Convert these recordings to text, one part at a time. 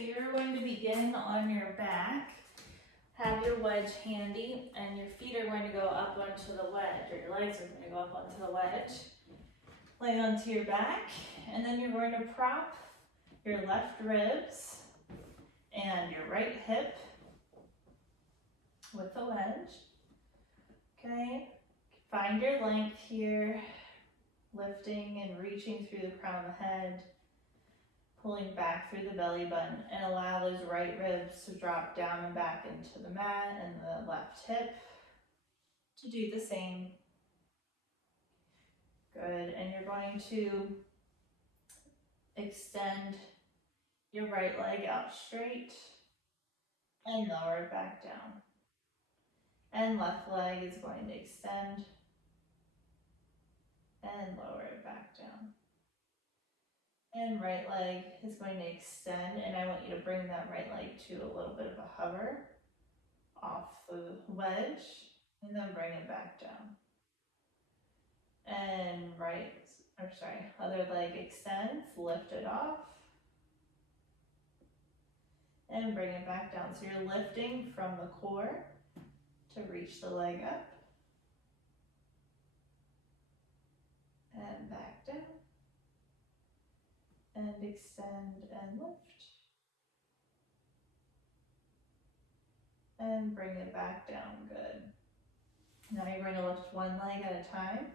you're going to begin on your back. Have your wedge handy, and your feet are going to go up onto the wedge, or your legs are going to go up onto the wedge. Lay onto your back, and then you're going to prop your left ribs and your right hip with the wedge. Okay, find your length here, lifting and reaching through the crown of the head, pulling back through the belly button, and allow those right ribs to drop down and back into the mat, and the left hip to do the same. Good, and you're going to extend your right leg out straight and lower it back down. And left leg is going to extend and lower it back down. And right leg is going to extend, and I want you to bring that right leg to a little bit of a hover off the wedge, and then bring it back down. And other leg extends, lift it off, and bring it back down. So you're lifting from the core to reach the leg up, and back down. And extend and lift. And bring it back down, good. Now you're going to lift one leg at a time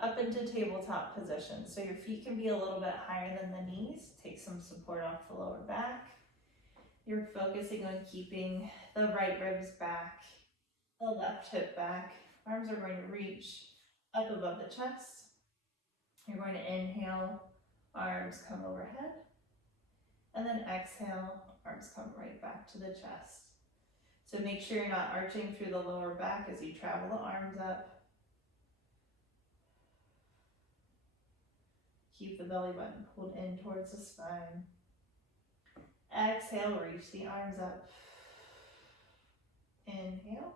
up into tabletop position. So your feet can be a little bit higher than the knees. Take some support off the lower back. You're focusing on keeping the right ribs back, the left hip back. Arms are going to reach up above the chest. You're going to inhale, arms come overhead, and then exhale, arms come right back to the chest. So make sure you're not arching through the lower back as you travel the arms up. Keep the belly button pulled in towards the spine. Exhale, reach the arms up. Inhale.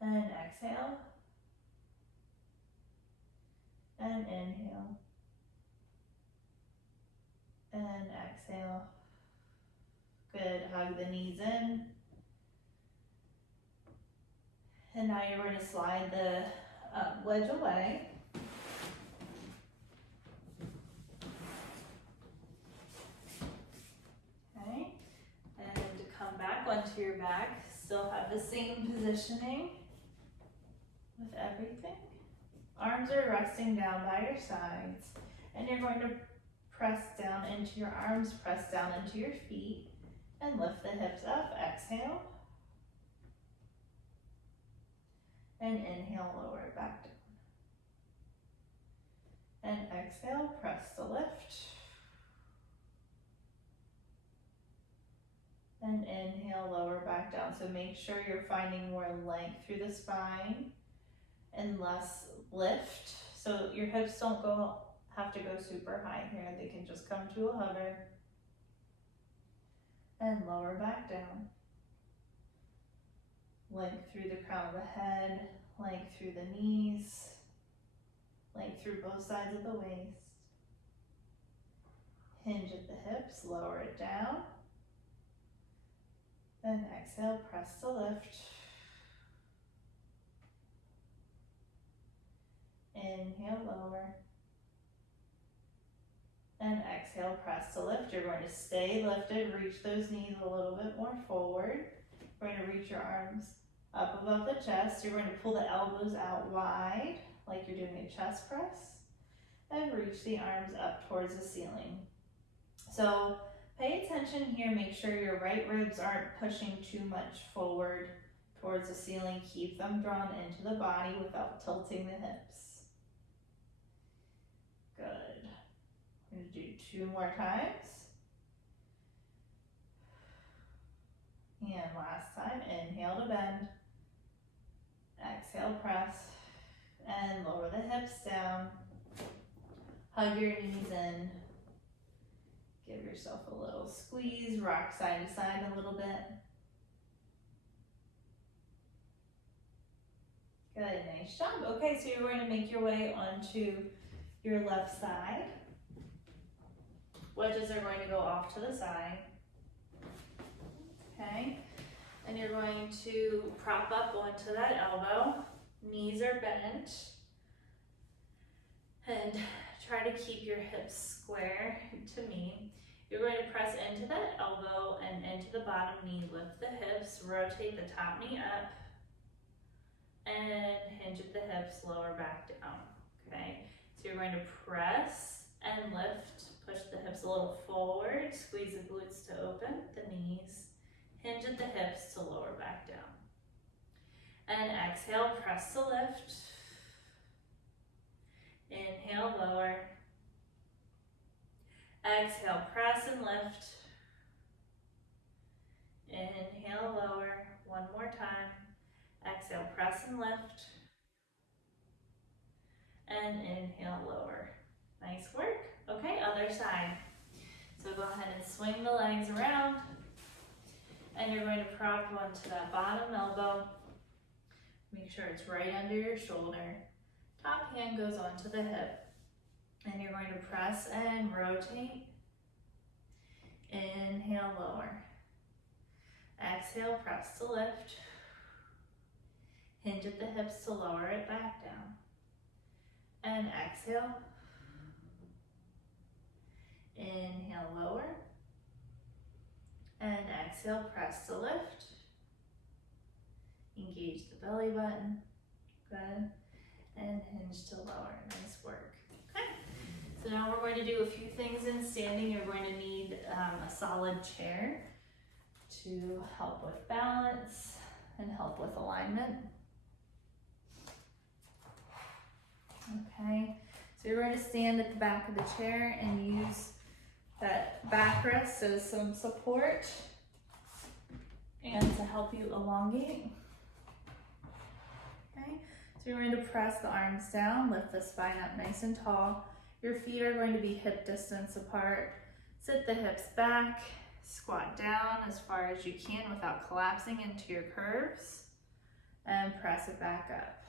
And exhale. And inhale. And exhale. Good, hug the knees in. And now you're going to slide the wedge away. Okay, and to come back onto your back, still have the same positioning with everything. Arms are resting down by your sides, and you're going to press down into your arms, press down into your feet, and lift the hips up. Exhale. And inhale, lower it back down. And exhale, press to lift. And inhale, lower back down. So make sure you're finding more length through the spine and less lift. So your hips don't have to go super high here. They can just come to a hover. And lower back down. Length through the crown of the head, length through the knees, length through both sides of the waist. Hinge at the hips, lower it down. Then exhale, press to lift. Inhale, lower. And exhale, press to lift. You're going to stay lifted, reach those knees a little bit more forward. You're going to reach your arms up above the chest. You're going to pull the elbows out wide, like you're doing a chest press, and reach the arms up towards the ceiling. So pay attention here, make sure your right ribs aren't pushing too much forward towards the ceiling. Keep them drawn into the body without tilting the hips. Good. I'm going to do 2 more times. And last time, inhale to bend. Exhale, press. And lower the hips down. Hug your knees in. Give yourself a little squeeze. Rock side to side a little bit. Good, nice job. Okay, so you're going to make your way onto your left side. wedges are going to go off to the side. Okay, and you're going to prop up onto that elbow. Knees are bent. And try to keep your hips square to me. You're going to press into that elbow and into the bottom knee. Lift the hips, rotate the top knee up, and hinge at the hips, lower back down. Okay, so you're going to press and lift, push the hips a little forward, squeeze the glutes to open, the knees, hinge at the hips to lower back down. And exhale, press to lift. Inhale, lower. Exhale, press and lift. Inhale, lower. One more time. Exhale, press and lift. And inhale, lower. Nice work. Okay, other side. So go ahead and swing the legs around. And you're going to prop onto that bottom elbow. Make sure it's right under your shoulder. Top hand goes onto the hip. And you're going to press and rotate. Inhale, lower. Exhale, press to lift. Hinge at the hips to lower it back down. And exhale. Inhale, lower. And exhale, press to lift. Engage the belly button. Good. And hinge to lower. Nice work. Okay. So now we're going to do a few things in standing. You're going to need a solid chair to help with balance and help with alignment. Okay. So you're going to stand at the back of the chair and use that backrest as some support and to help you elongate. Okay. So you're going to press the arms down, lift the spine up nice and tall. Your feet are going to be hip distance apart. Sit the hips back, squat down as far as you can without collapsing into your curves, and press it back up.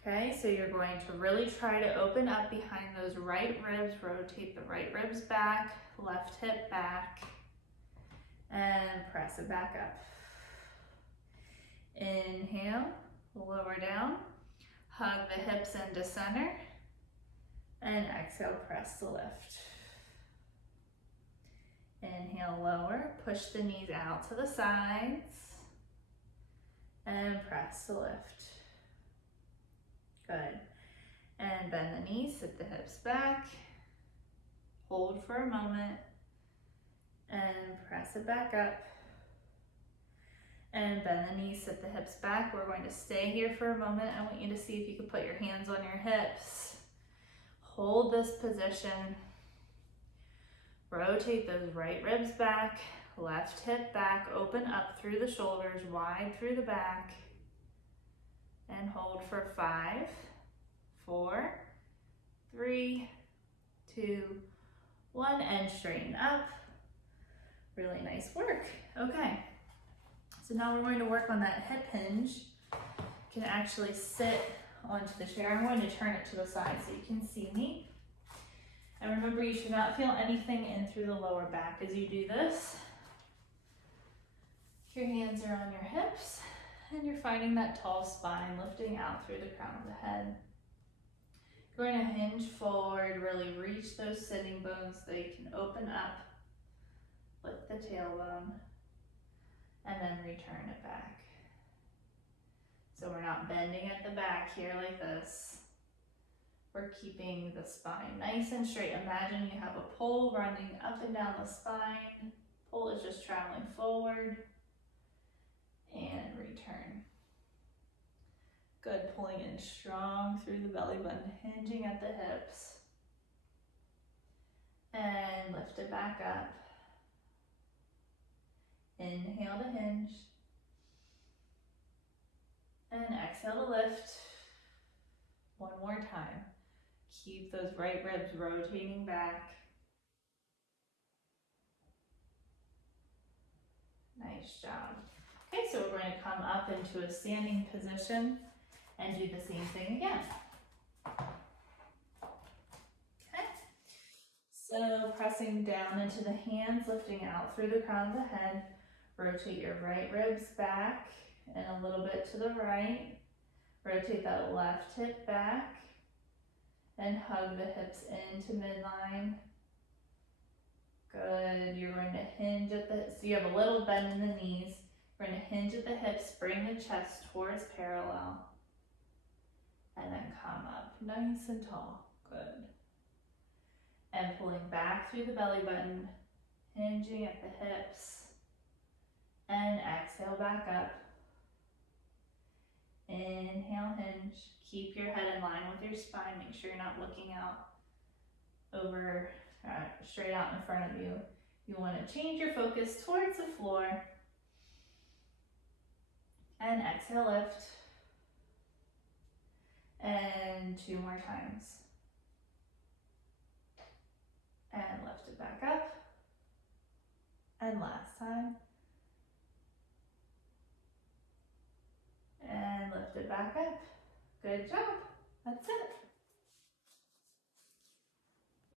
Okay, so you're going to really try to open up behind those right ribs, rotate the right ribs back, left hip back, and press it back up. Inhale. Lower down, hug the hips into center, and exhale, press to lift. Inhale, lower, push the knees out to the sides, and press to lift. Good. And bend the knees, sit the hips back, hold for a moment, and press it back up. And bend the knees, sit the hips back. We're going to stay here for a moment. I want you to see if you can put your hands on your hips. Hold this position. Rotate those right ribs back, left hip back, open up through the shoulders, wide through the back. And hold for 5, 4, 3, 2, 1, and straighten up. Really nice work. Okay. So now we're going to work on that hip hinge. You can actually sit onto the chair. I'm going to turn it to the side so you can see me. And remember, you should not feel anything in through the lower back as you do this. Your hands are on your hips and you're finding that tall spine lifting out through the crown of the head. You're going to hinge forward, really reach those sitting bones so they can open up, lift the tailbone, and then return it back. So we're not bending at the back here like this. We're keeping the spine nice and straight. Imagine you have a pole running up and down the spine. Pole is just traveling forward and return. Good, pulling in strong through the belly button, hinging at the hips. And lift it back up. Inhale to hinge. And exhale to lift. One more time. Keep those right ribs rotating back. Nice job. Okay, so we're going to come up into a standing position and do the same thing again. Okay, so So pressing down into the hands, lifting out through the crown of the head. Rotate your right ribs back and a little bit to the right. Rotate that left hip back and hug the hips into midline. Good. You're going to hinge at the, so you have a little bend in the knees. You're going to hinge at the hips, bring the chest towards parallel, and then come up nice and tall. Good. And pulling back through the belly button, hinging at the hips, and exhale back up. Inhale, hinge. Keep your head in line with your spine. Make sure you're not looking out over, straight out in front of you. You want to change your focus towards the floor. And exhale, lift. And 2 more times. And lift it back up. And last time. And lift it back up. Good job. That's it.